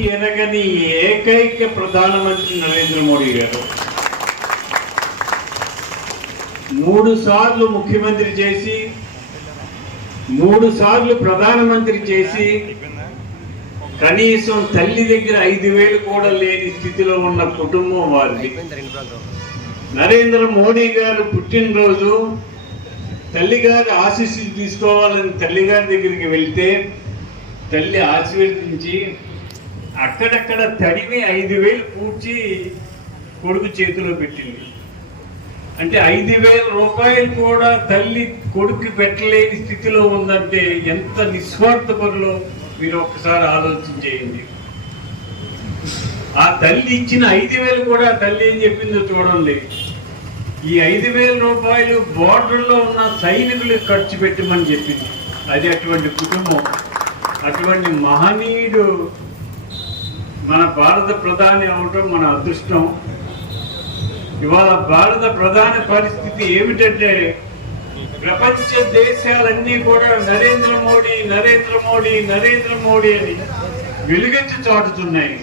అవినీతి ఎరగని ఏకైక ప్రధానమంత్రి నరేంద్ర మోడీ గారు. మూడు సార్లు ముఖ్యమంత్రి చేసి మూడు సార్లు ప్రధానమంత్రి చేసి కనీసం తల్లి దగ్గర ఐదు వేలు కూడా లేని స్థితిలో ఉన్న కుటుంబం వారిది. నరేంద్ర మోడీ గారు పుట్టినరోజు తల్లిగారి ఆశీస్సులు తీసుకోవాలని తల్లిగారి దగ్గరికి వెళ్తే తల్లి ఆశీర్వదించి అక్కడక్కడ తడిమి ఐదు వేలు పూడ్చి కొడుకు చేతిలో పెట్టింది. అంటే ఐదు వేల రూపాయలు కూడా తల్లి కొడుకు పెట్టలేని స్థితిలో ఉందంటే ఎంత నిస్వార్థపరులో మీరు ఒక్కసారి ఆలోచన చేయండి. ఆ తల్లి ఇచ్చిన ఐదు వేలు కూడా తల్లి ఏం చెప్పిందో చూడండి. ఈ ఐదు వేల రూపాయలు బోర్డర్లో ఉన్న సైనికులకు ఖర్చు పెట్టమని చెప్పింది. అది అటువంటి కుటుంబం అటువంటి మహనీయుడు మన భారత ప్రధాని అవటం మన అదృష్టం. ఇవాళ భారత ప్రధాన పరిస్థితి ఏమిటంటే ప్రపంచ దేశాలన్నీ కూడా నరేంద్ర మోడీ నరేంద్ర మోడీ నరేంద్ర మోడీ అని వెలుగెత్తి చాటుతున్నాయి.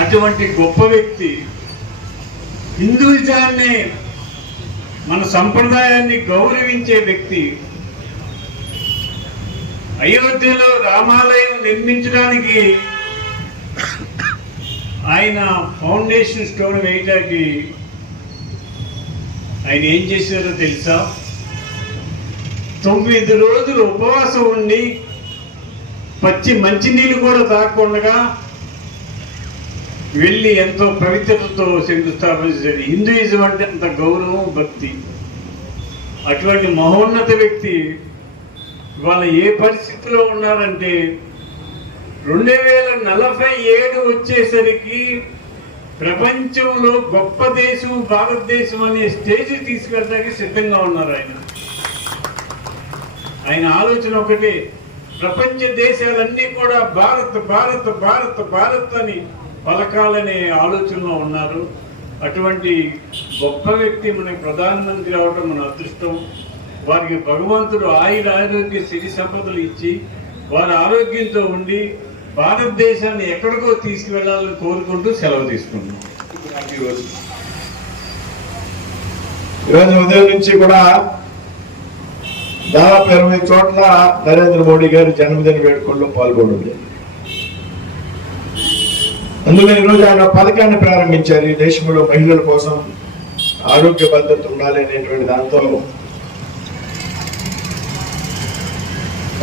అటువంటి గొప్ప వ్యక్తి హిందూజాన్ని మన సంప్రదాయాన్ని గౌరవించే వ్యక్తి అయోధ్యలో రామాలయం నిర్మించడానికి ఆయన ఫౌండేషన్ స్టోన్ వేయటానికి ఆయన ఏం చేశారో తెలుసా? తొమ్మిది రోజులు ఉపవాసం ఉండి పచ్చి మంచినీళ్ళు కూడా తాగకుండా వెళ్ళి ఎంతో పవిత్రతతో శంకుస్థాపన చేశారు. హిందూయిజం అంటే అంత గౌరవం భక్తి. అటువంటి మహోన్నత వ్యక్తి వాళ్ళ ఏ పరిస్థితిలో ఉన్నారంటే రెండు వేల నలభై ఏడు వచ్చేసరికి ప్రపంచంలో గొప్ప దేశం భారతదేశం అనే స్టేజ్ తీసుకెళ్ళడానికి సిద్ధంగా ఉన్నారు ఆయన. ఆయన ఆలోచన ఒకటి ప్రపంచ దేశాలన్నీ కూడా భారత్ భారత్ భారత్ భారత్ అని పలకాలనే ఆలోచనలో ఉన్నారు. అటువంటి గొప్ప వ్యక్తి మన ప్రధానమంత్రి అవడం మన అదృష్టం. వారికి భగవంతుడు ఆయుర ఆరోగ్య సిరి సంపదలు ఇచ్చి వారి ఆరోగ్యంతో ఉండి భారతదేశాన్ని ఎక్కడికో తీసుకువెళ్ళాలని కోరుకుంటూ సెలవు తీసుకున్నాం. ఈరోజు ఉదయం నుంచి కూడా దాదాపు ఇరవై చోట్ల నరేంద్ర మోడీ గారు జన్మదిన వేడుకల్లో పాల్గొన్నది అందులో ఈరోజు ఆయన పథకాన్ని ప్రారంభించారు. ఈ దేశంలో మహిళల కోసం ఆరోగ్య భద్రత ఉండాలి అనేటువంటి దాంతో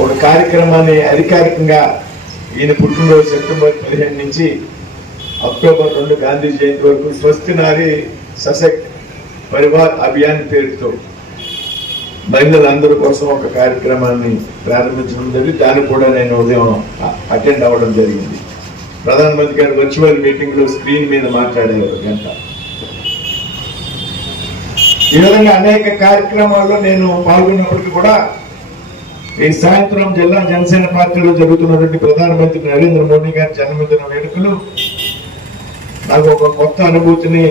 ఒక కార్యక్రమాన్ని అధికారికంగా ఈయన పుట్టినరోజు సెప్టెంబర్ పదిహేను నుంచి అక్టోబర్ రెండు గాంధీ జయంతి వరకు స్వస్తి నారి సశక్త్ పరివార్ అభియాన్ పేరుతో మహిళలందరి కోసం ఒక కార్యక్రమాన్ని ప్రారంభించడం జరిగింది. దానికి కూడా నేను ఉదయం అటెండ్ అవ్వడం జరిగింది. ప్రధానమంత్రి గారు వర్చువల్ మీటింగ్లో స్క్రీన్ మీద మాట్లాడేవారు గంట. ఈ విధంగా అనేక కార్యక్రమాల్లో నేను పాల్గొన్నప్పటికీ కూడా ఈ సాయంత్రం జిల్లా జనసేన పార్టీలో జరుగుతున్నటువంటి ప్రధానమంత్రి నరేంద్ర మోడీ గారి జన్మదిన వేడుకలు నాకు ఒక కొత్త అనుభూతిని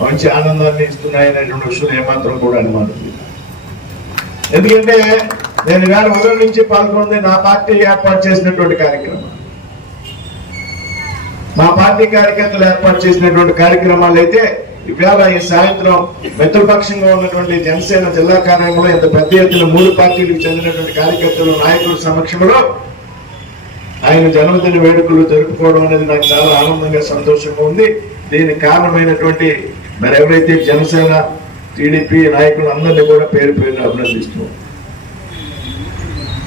మంచి ఆనందాన్ని ఇస్తున్నాయనేటువంటి విషయం ఏమాత్రం కూడా అనుమానం ఎందుకంటే నేను వేల ఉదయం నుంచి పాల్గొంది నా పార్టీ ఏర్పాటు చేసినటువంటి కార్యక్రమం. మా పార్టీ కార్యకర్తలు ఏర్పాటు చేసినటువంటి కార్యక్రమాలు అయితే ఇవాళ ఈ సాయంత్రం మిత్రపక్షంగా ఉన్నటువంటి జనసేన జిల్లా కార్యాలయంలో ఇంత పెద్ద ఎత్తున మూడు పార్టీలకు చెందినటువంటి కార్యకర్తలు నాయకుల సమక్షంలో ఆయన జన్మదిన వేడుకలు జరుపుకోవడం అనేది నాకు చాలా ఆనందంగా సంతోషంగా ఉంది. దీనికి కారణమైనటువంటి మరి ఎవరైతే జనసేన టీడీపీ నాయకులు అందరినీ కూడా పేరు పేరున అభినందిస్తున్నాం.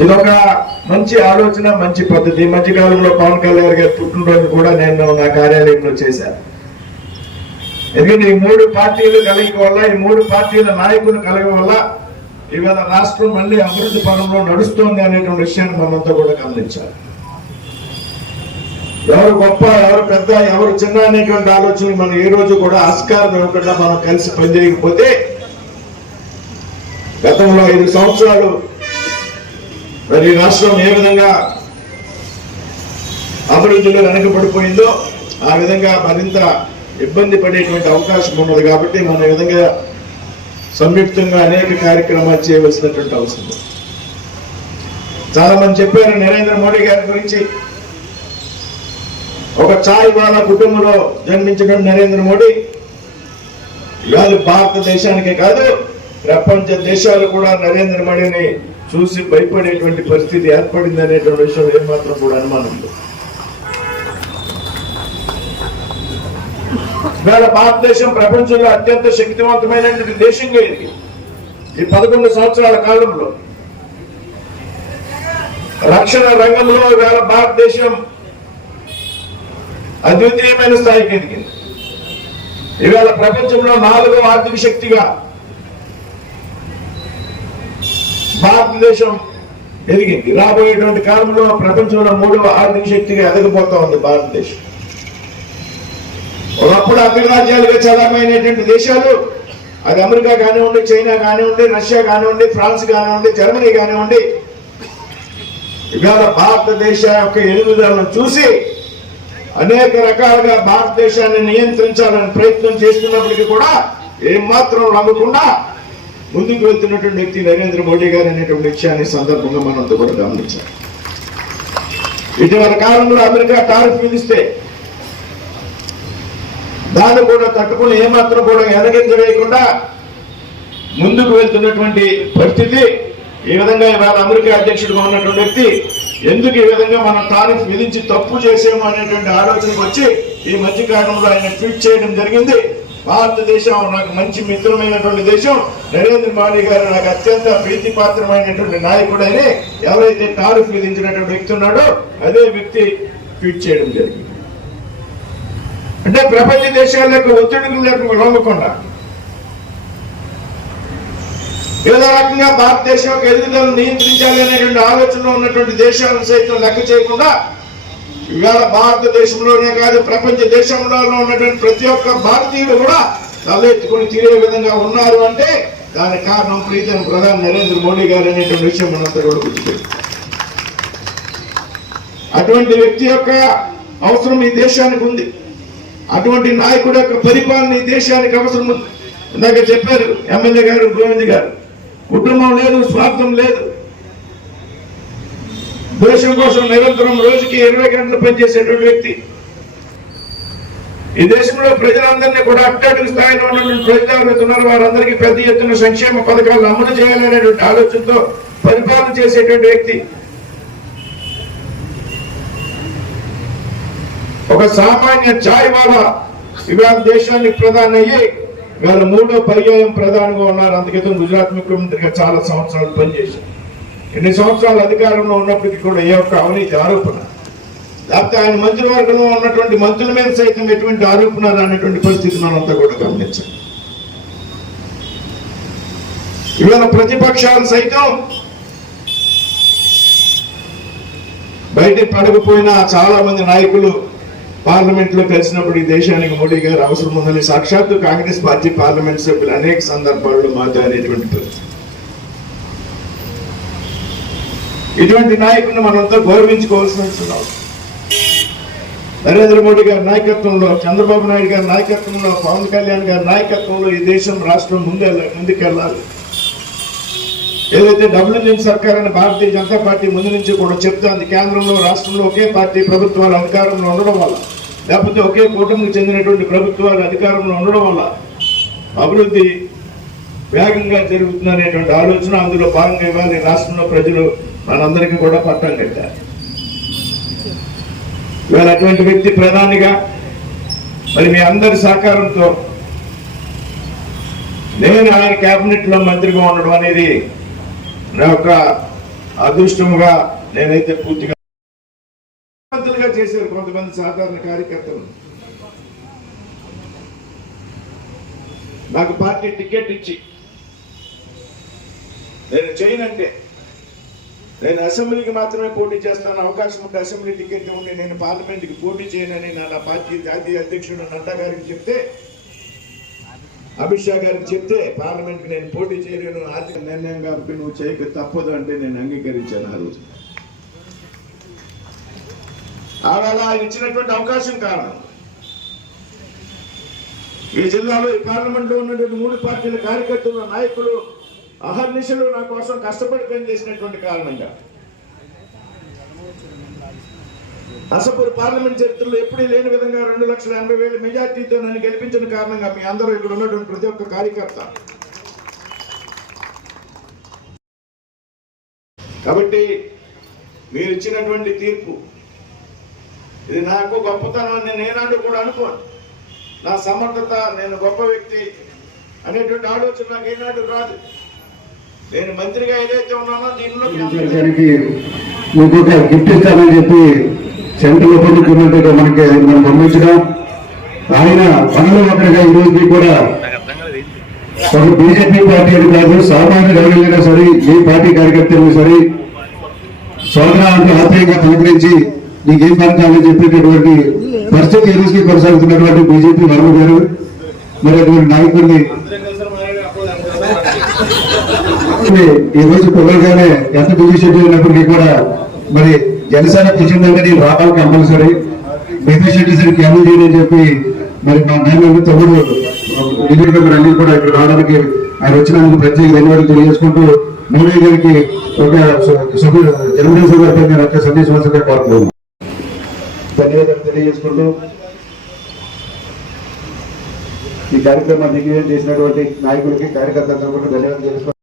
ఇదొక మంచి ఆలోచన మంచి పద్ధతి. మధ్య కాలంలో పవన్ కళ్యాణ్ గారి పుట్టినరోజు కూడా నేను నా కార్యాలయంలో చేశాను. ఎందుకంటే ఈ మూడు పార్టీలు కలిగి వల్ల ఈ మూడు పార్టీల నాయకులు కలగ వల్ల ఇవాళ రాష్ట్రం మళ్ళీ అభివృద్ధి పరంలో నడుస్తోంది అనేటువంటి విషయాన్ని మనంతా కూడా గమనించాలి. ఎవరు గొప్ప ఎవరు పెద్ద ఎవరు చిన్న అనేటువంటి ఆలోచనలు మనం ఏ రోజు కూడా ఆస్కారం ఇవ్వకుండా మనం కలిసి పనిచేయకపోతే గతంలో ఐదు సంవత్సరాలు మరి రాష్ట్రం ఏ విధంగా అభివృద్ధిలో వెనకబడిపోయిందో ఆ విధంగా మరింత ఇబ్బంది పడేటువంటి అవకాశం ఉన్నది కాబట్టి మనం ఈ విధంగా సంయుక్తంగా అనేక కార్యక్రమాలు చేయవలసినటువంటి అవసరం చాలా మంది చెప్పారు నరేంద్ర మోడీ గారి గురించి ఒక చాయ్ వాళ్ళ కుటుంబంలో జన్మించడం నరేంద్ర మోడీ ఇవాళ భారతదేశానికే కాదు ప్రపంచ దేశాలు కూడా నరేంద్ర మోడీని చూసి భయపడేటువంటి పరిస్థితి ఏర్పడింది అనేటువంటి విషయం ఏమాత్రం కూడా అనుమానం లేదు. ఇవాళ భారతదేశం ప్రపంచంలో అత్యంత శక్తివంతమైనటువంటి దేశంగా ఇది. ఈ పదకొండు సంవత్సరాల కాలంలో రక్షణ రంగంలో ఇవాళ భారతదేశం అద్వితీయమైన స్థాయికి ఎదిగింది. ఇవాళ ప్రపంచంలో నాలుగో ఆర్థిక శక్తిగా భారతదేశం ఎదిగింది. రాబోయేటువంటి కాలంలో ప్రపంచంలో మూడవ ఆర్థిక శక్తిగా ఎదగబోతా ఉంది భారతదేశం. అప్పుడు అగ్రరాజ్యాలుగా చలామైనటువంటి దేశాలు. అది అమెరికా కానివ్వండి చైనా కానివ్వండి రష్యా కానివ్వండి ఫ్రాన్స్ కానివ్వండి జర్మనీ కానివ్వండి. ఇవాళ భారతదేశ యొక్క ఎదుగుదలను చూసి అనేక రకాలుగా భారతదేశాన్ని నియంత్రించాలని ప్రయత్నం చేస్తున్నప్పటికీ కూడా ఏమాత్రం నమ్మకుండా ముందుకు వెళ్తున్నటువంటి వ్యక్తి నరేంద్ర మోడీ గారు అనేటువంటి విషయాన్ని సందర్భంగా మనంతా కూడా గమనించాలి. ఇటీవల కాలంలో అమెరికా టారిఫ్ విధిస్తే దాన్ని కూడా తట్టుకుని ఏమాత్రం కూడా వెనగించవేయకుండా ముందుకు వెళ్తున్నటువంటి పరిస్థితి ఈ విధంగా ఇవాళ అమెరికా అధ్యక్షుడిగా ఉన్నటువంటి వ్యక్తి ఎందుకు ఈ విధంగా మనం టారిఫ్ విధించి తప్పు చేసాము అనేటువంటి ఆలోచనకు వచ్చి ఈ మధ్య కాలంలో ఆయన ట్వీట్ చేయడం జరిగింది. భారతదేశం నాకు మంచి మిత్రమైనటువంటి దేశం. నరేంద్ర మోడీ గారు నాకు అత్యంత ప్రీతిపాత్రమైనటువంటి నాయకుడని ఎవరైతే టారిఫ్ విధించినటువంటి వ్యక్తి ఉన్నాడో అదే వ్యక్తి ట్వీట్ చేయడం జరిగింది. అంటే ప్రపంచ దేశాల యొక్క లేకుండా ఏదో రకంగా భారతదేశం యొక్క ఎదుగుదలను నియంత్రించాలి అనేటువంటి ఆలోచనలో ఉన్నటువంటి దేశాలను సైతం లెక్క చేయకుండా ఇవాళ భారతదేశంలోనే కాదు ప్రపంచ దేశంలో ఉన్నటువంటి ప్రతి ఒక్క భారతీయుడు కూడా తలెత్తుకుని తీరే విధంగా ఉన్నారు అంటే దానికి కారణం ప్రీతం ప్రధాని నరేంద్ర మోడీ గారు అనేటువంటి విషయం మనంతా కూడా గుర్తుపెట్టు అటువంటి వ్యక్తి యొక్క అవసరం ఈ దేశానికి ఉంది. అటువంటి నాయకుడు యొక్క పరిపాలన దేశానికి అవసరం ఇందాక చెప్పారు ఎమ్మెల్యే గారు గోవింద్ గారు. కుటుంబం లేదు స్వార్థం లేదు. దేశం కోసం నిరంతరం రోజుకి ఇరవై గంటలు పనిచేసేటువంటి వ్యక్తి. ఈ దేశంలో ప్రజలందరినీ కూడా అట్టడుగు స్థాయిలో ఉన్నటువంటి ప్రజలు వారందరికీ పెద్ద ఎత్తున సంక్షేమ పథకాలను అమలు చేయాలనేటువంటి ఆలోచనతో పరిపాలన చేసేటువంటి వ్యక్తి. ఒక సామాన్య ఛాయ్ బాబా ఇవాళ దేశానికి ప్రధాని అయ్యి ఇవాళ మూడో పర్యాయం ప్రధానంగా ఉన్నారు. అందుకే గుజరాత్ ముఖ్యమంత్రిగా చాలా సంవత్సరాలు పనిచేశారు. ఎన్ని సంవత్సరాలు అధికారంలో ఉన్నప్పటికీ కూడా ఏ ఒక్క అవినీతి ఆరోపణ. లేకపోతే ఆయన మంత్రివర్గంలో ఉన్నటువంటి మంత్రుల మీద సైతం ఎటువంటి ఆరోపణ రానటువంటి పరిస్థితి మనంతా కూడా గమనించాలి. ఇవాళ ప్రతిపక్షాలు సైతం బయట పడకపోయిన చాలా మంది నాయకులు పార్లమెంట్లో కలిసినప్పుడు ఈ దేశానికి మోడీ గారు అవసరం ఉందని సాక్షాత్తు కాంగ్రెస్ పార్టీ పార్లమెంట్ సభ్యులు అనేక సందర్భాల్లో మాట్లాడేటువంటి పరిస్థితి. ఇటువంటి నాయకుడిని మనంతా గౌరవించుకోవాల్సిన అవసరం నరేంద్ర మోడీ గారి నాయకత్వంలో చంద్రబాబు నాయుడు గారి నాయకత్వంలో పవన్ కళ్యాణ్ గారి నాయకత్వంలో ఈ దేశం రాష్ట్రం ముందు ముందుకెళ్ళాలి. ఏదైతే డబుల్ ఇంజిన్ సర్కార్ అని భారతీయ జనతా పార్టీ ముందు నుంచి కూడా చెప్తోంది కేంద్రంలో రాష్ట్రంలో ఒకే పార్టీ ప్రభుత్వాలు అధికారంలో ఉండడం వల్ల లేకపోతే ఒకే కూటమికి చెందినటువంటి ప్రభుత్వాలు అధికారంలో ఉండడం వల్ల అభివృద్ధి వేగంగా జరుగుతుందనేటువంటి ఆలోచన అందులో భాగంగా ఇవ్వాలి రాష్ట్రంలో ప్రజలు మనందరికీ కూడా పట్టం కట్టారు. ఇవాళ అటువంటి వ్యక్తి ప్రధానిగా మరి మీ అందరి సహకారంతో నేను ఆయన క్యాబినెట్లో మంత్రిగా ఉండడం అనేది నా యొక్క అదృష్టముగా నేనైతే పూర్తిగా కొంతమంది సాధారణ కార్యకర్తలు. నాకు పార్టీ టికెట్ ఇచ్చి. నేను చేయనంటే నేను అసెంబ్లీకి మాత్రమే పోటీ చేస్తాను అవకాశం ఉంటే అసెంబ్లీ టికెట్ ఉండి నేను పార్లమెంట్కి పోటీ చేయనని నా పార్టీ జాతీయ అధ్యక్షుడు నడ్డా గారికి చెప్తే అమిత్ షా గారికి చెప్తే పార్లమెంట్కి నేను పోటీ చేయలేను ఆర్థిక నిర్ణయం కాబట్టి నువ్వు చేయక తప్పదు అంటే నేను అంగీకరించాను ఆ రోజు. ఆవేళ ఇచ్చినటువంటి అవకాశం కారణం. ఈ జిల్లాలో ఈ పార్లమెంట్లో ఉన్నటువంటి మూడు పార్టీల కార్యకర్తలు నాయకులు అహర్నిశలు నా కోసం కష్టపడి పనిచేసినటువంటి కారణంగా. అసపూర్ పార్లమెంట్ చరిత్రలో ఎప్పుడూ లేని విధంగా రెండు లక్షల ఎనభై వేల మెజార్టీతో నన్ను గెలిపించిన కారణంగా మీ అందరూ ఇక్కడ ఉన్నటువంటి ప్రతి ఒక్క కార్యకర్త. కాబట్టి మీరు ఇచ్చినటువంటి తీర్పు ఇది నాకు గొప్పతనం అని నేను ఏనాడు కూడా అనుకోను. నా సమర్థత నేను గొప్ప వ్యక్తి అనేటువంటి ఆలోచన నాకు ఏనాడు రాదు. నేను మంత్రిగా ఏదైతే ఉన్నానో దీనిలో మీకు ఒక గిఫ్ట్ ఇస్తానని చెప్పి సెంట్రల్ ఉప ముఖ్యమంత్రిగా మనకి మనం పంపించడం ఆయన పనులు ఒకటిగా ఈ రోజుకి కూడా ఒక బీజేపీ పార్టీ అని కాదు సామాన్య రైతులైనా సరే ఏ పార్టీ కార్యకర్తలు సరే సోదర అంటే ఆత్మీయంగా పలకరించి నీకేం పని కావాలని చెప్పేటటువంటి పరిస్థితి ఈ రోజుకి కొనసాగుతున్నటువంటి బీజేపీ వర్మ గారు? మరి అటువంటి నాయకుడిని ఈ రోజు పిల్లలుగానే ఎంత బిజీ షెడ్యూల్ ఉన్నప్పటికీ కూడా మరి జనసేన కూర్చుందంటే రావాలి కంపల్సరీ. బిజీ షెడ్యూల్ క్యాన్సిల్ చేయని చెప్పి మరి మా నాయన తమ్ముడు విజయ్ గారు అన్ని కూడా ఇక్కడ రావడానికి ఆయన వచ్చినందుకు ప్రత్యేక ధన్యవాదాలు తెలియజేసుకుంటూ మోడీ గారికి ఒక శు- శుభ జన్మదిన సందర్భంగా సందేశం కోరుతున్నాను. ధన్యవాదాలు తెలియజేసుకుంటూ ఈ కార్యక్రమాన్ని దిగ్విజయం చేసినటువంటి నాయకులకి కార్యకర్తలకు కూడా ధన్యవాదాలు తెలుసుకుంటూ